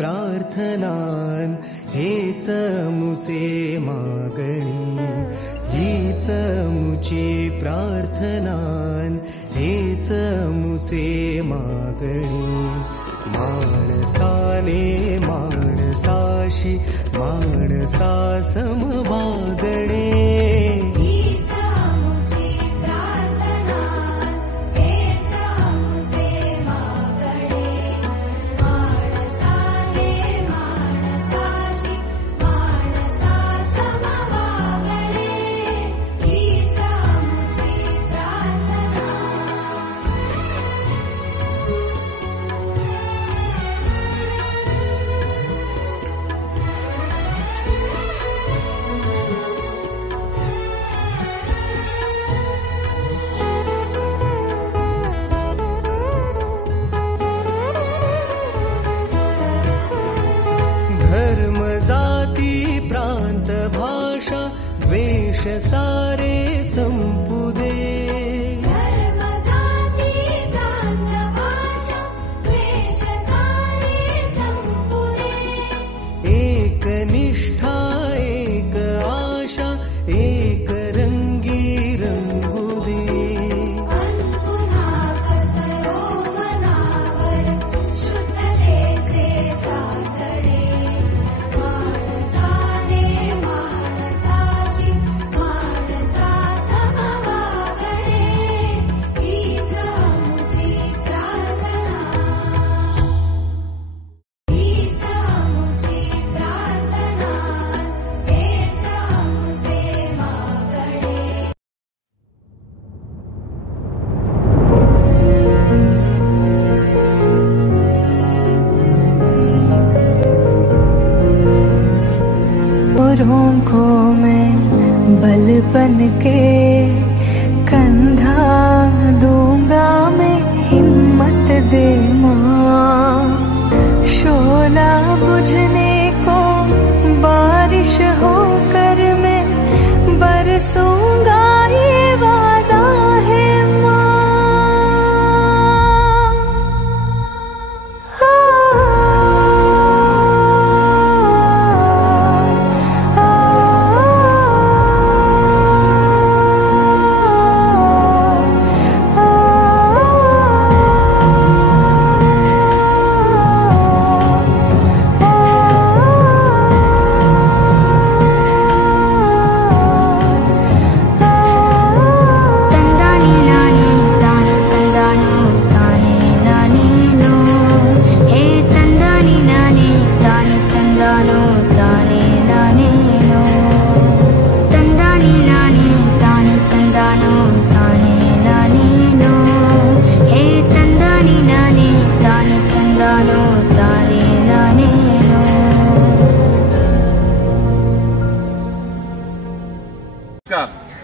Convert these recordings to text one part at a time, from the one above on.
प्रार्थनान हेच मुचे मागणी, हीच मुची प्रार्थनान हेच मुचे मागणी। माणसाने माणसाशी माणसा समवागणे, धर्म जाती प्रांत भाषा द्वेष सारे संपू दे, धर्म जाती प्रांत भाषा द्वेष सारे संपू दे। एक निष्ठा एक आशा एक रंगी रंगू दे, पुन्हा कसरो मनावर शुद्धतेचे चातडे। माणसाने माणसाशी माणसा समवागणे, हीच मुची प्रार्थना, हीच मुची प्रार्थना, हेच मुचे मागणे। औरों को मैं बल बन के कंधा दूंगा, मैं हिम्मत दे माँ। शोला बुझने को बारिश होकर मैं बरसूंगा, ये वादा है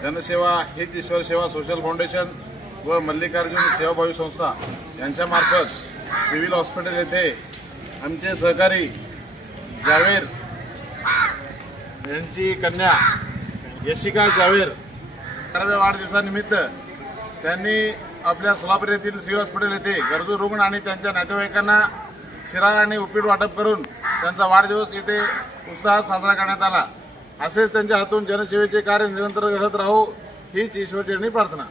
जनसेवा हीच ईश्वर सेवा सोशल फाउंडेशन व मल्लिकार्जुन सेवाभावी संस्था यांच्यामार्फत सिव्हिल हॉस्पिटल येथे आमचे सहकारी जावेर यांची कन्या यशिका जावेर 11व्या वाढदिवसानिमित्त त्यांनी आपल्या सोलापूर येथील सिव्हिल हॉस्पिटल येथे गरजू रुग्ण आणि त्यांच्या नातेवाईकांना शिरा आणि उपीट वाटप करून त्यांचा वाढदिवस येथे उत्साहात साजरा करण्यात आला। असेच त्यांच्या हातून जनसेवेचे कार्य निरंतर घडत राहो हीच ईश्वरचरणी प्रार्थना।